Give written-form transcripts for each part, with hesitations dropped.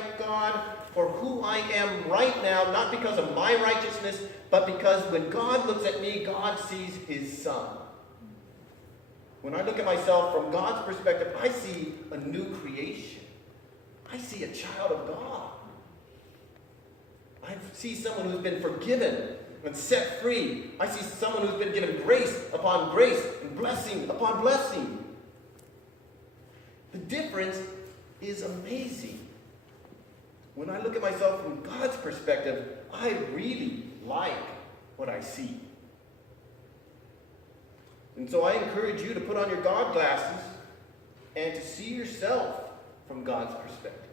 thank God for who I am right now, not because of my righteousness, but because when God looks at me, God sees his Son. When I look at myself from God's perspective, I see a new creation. I see a child of God. I see someone who's been forgiven and set free. I see someone who's been given grace upon grace and blessing upon blessing. The difference is amazing. When I look at myself from God's perspective, I really like what I see. And so I encourage you to put on your God glasses and to see yourself from God's perspective.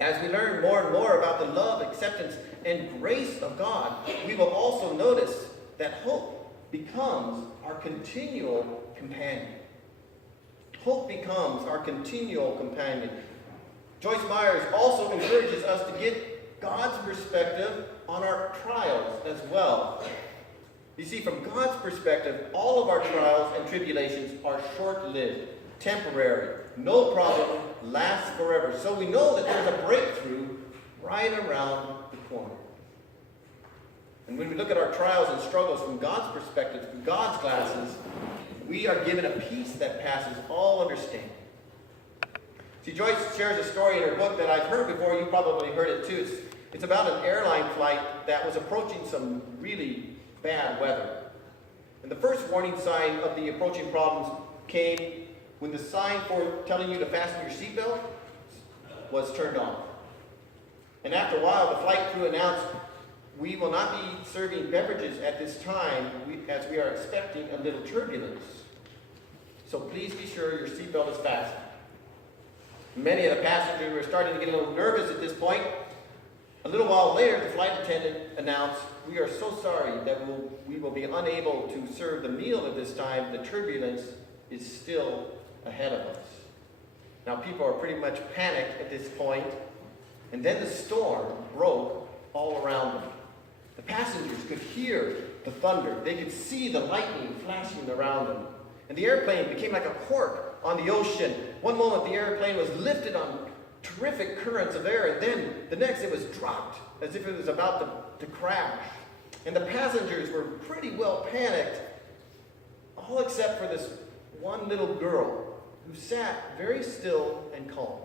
As we learn more and more about the love, acceptance, and grace of God, we will also notice that hope becomes our continual companion. Hope becomes our continual companion. Joyce Myers also encourages us to get God's perspective on our trials as well. You see, from God's perspective, all of our trials and tribulations are short-lived, temporary. No problem lasts forever. So we know that there's a breakthrough right around the corner. And when we look at our trials and struggles from God's perspective, through God's glasses, we are given a peace that passes all understanding. See, Joyce shares a story in her book that I've heard before. You probably heard it too. It's about an airline flight that was approaching some really bad weather. And the first warning sign of the approaching problems came when the sign for telling you to fasten your seatbelt was turned on. And after a while, the flight crew announced, "We will not be serving beverages at this time as we are expecting a little turbulence. So please be sure your seatbelt is fastened." Many of the passengers were starting to get a little nervous at this point. A little while later, the flight attendant announced, "We are so sorry that we will be unable to serve the meal at this time. The turbulence is still ahead of us." Now, people are pretty much panicked at this point, and then the storm broke all around them. The passengers could hear the thunder. They could see the lightning flashing around them. And the airplane became like a cork on the ocean. One moment, the airplane was lifted on terrific currents of air, and then the next, it was dropped as if it was about to crash. And the passengers were pretty well panicked, all except for this one little girl who sat very still and calm.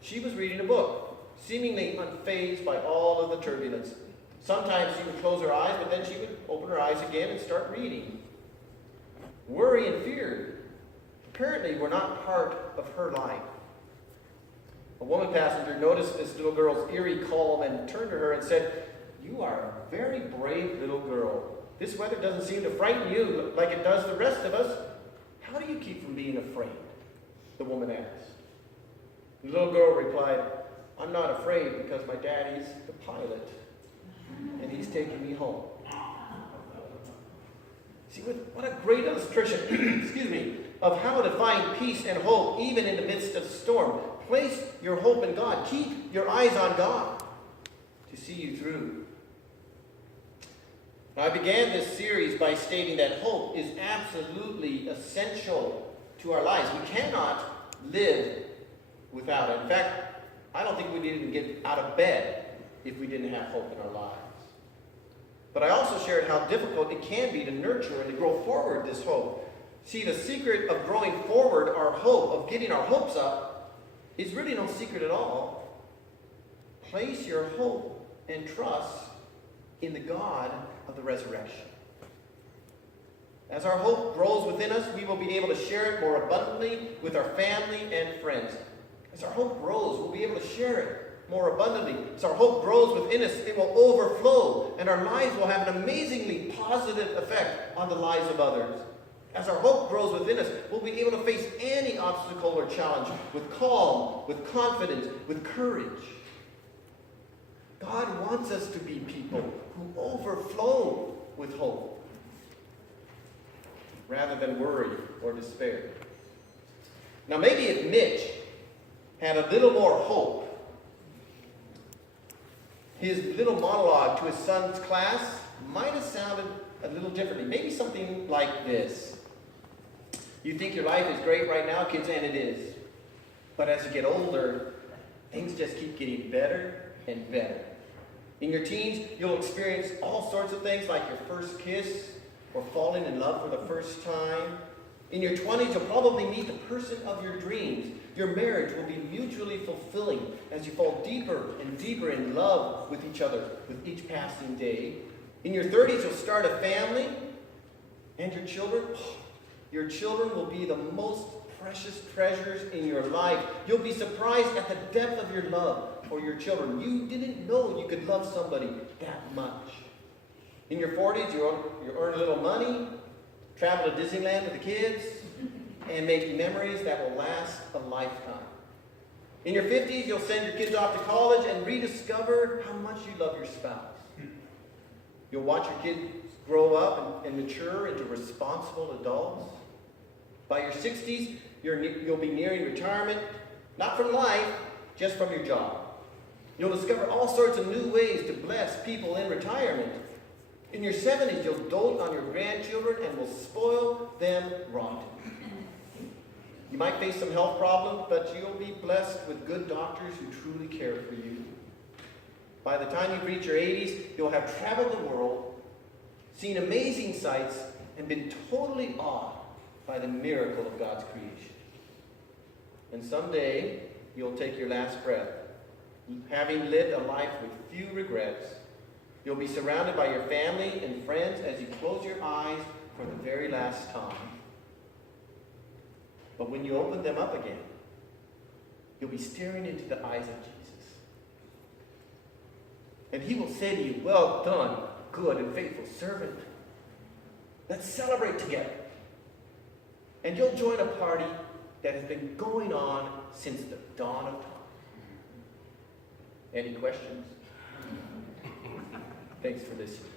She was reading a book, seemingly unfazed by all of the turbulence. Sometimes she would close her eyes, but then she would open her eyes again and start reading. Worry and fear apparently were not part of her life. A woman passenger noticed this little girl's eerie calm and turned to her and said, "You are a very brave little girl. This weather doesn't seem to frighten you like it does the rest of us. How do you keep from being afraid?" the woman asked. The little girl replied, "I'm not afraid because my daddy's the pilot, and he's taking me home." See, what a great illustration, of how to find peace and hope even in the midst of storm. Place your hope in God. Keep your eyes on God to see you through. Now, I began this series by stating that hope is absolutely essential to our lives. We cannot live without it. In fact, I don't think we'd even get out of bed if we didn't have hope in our lives. But I also shared how difficult it can be to nurture and to grow forward this hope. See, the secret of growing forward our hope, of getting our hopes up, is really no secret at all. Place your hope and trust in the God of the resurrection. As our hope grows within us, we will be able to share it more abundantly with our family and friends. As our hope grows, we'll be able to share it more abundantly. As our hope grows within us, it will overflow, and our lives will have an amazingly positive effect on the lives of others. As our hope grows within us, we'll be able to face any obstacle or challenge with calm, with confidence, with courage. God wants us to be people who overflow with hope rather than worry or despair. Now, maybe if Mitch had a little more hope, his little monologue to his son's class might have sounded a little differently. Maybe something like this. "You think your life is great right now, kids, and it is. But as you get older, things just keep getting better and better. In your teens, you'll experience all sorts of things like your first kiss or falling in love for the first time. In your 20s, you'll probably meet the person of your dreams. Your marriage will be mutually fulfilling as you fall deeper and deeper in love with each other with each passing day. In your 30s, you'll start a family, and your children will be the most precious treasures in your life. You'll be surprised at the depth of your love for your children. You didn't know you could love somebody that much. In your 40s, you earn a little money, travel to Disneyland with the kids, and make memories that will last a lifetime. In your 50s, you'll send your kids off to college and rediscover how much you love your spouse. You'll watch your kids grow up and mature into responsible adults. By your 60s, you'll be nearing retirement, not from life, just from your job. You'll discover all sorts of new ways to bless people in retirement. In your 70s, you'll dote on your grandchildren and will spoil them rotten. You might face some health problems, but you'll be blessed with good doctors who truly care for you. By the time you reach your 80s, you'll have traveled the world, seen amazing sights, and been totally awed by the miracle of God's creation. And someday, you'll take your last breath, having lived a life with few regrets. You'll be surrounded by your family and friends as you close your eyes for the very last time. But when you open them up again, you'll be staring into the eyes of Jesus. And he will say to you, "Well done, good and faithful servant. Let's celebrate together." And you'll join a party that has been going on since the dawn of time. Any questions? Thanks for listening.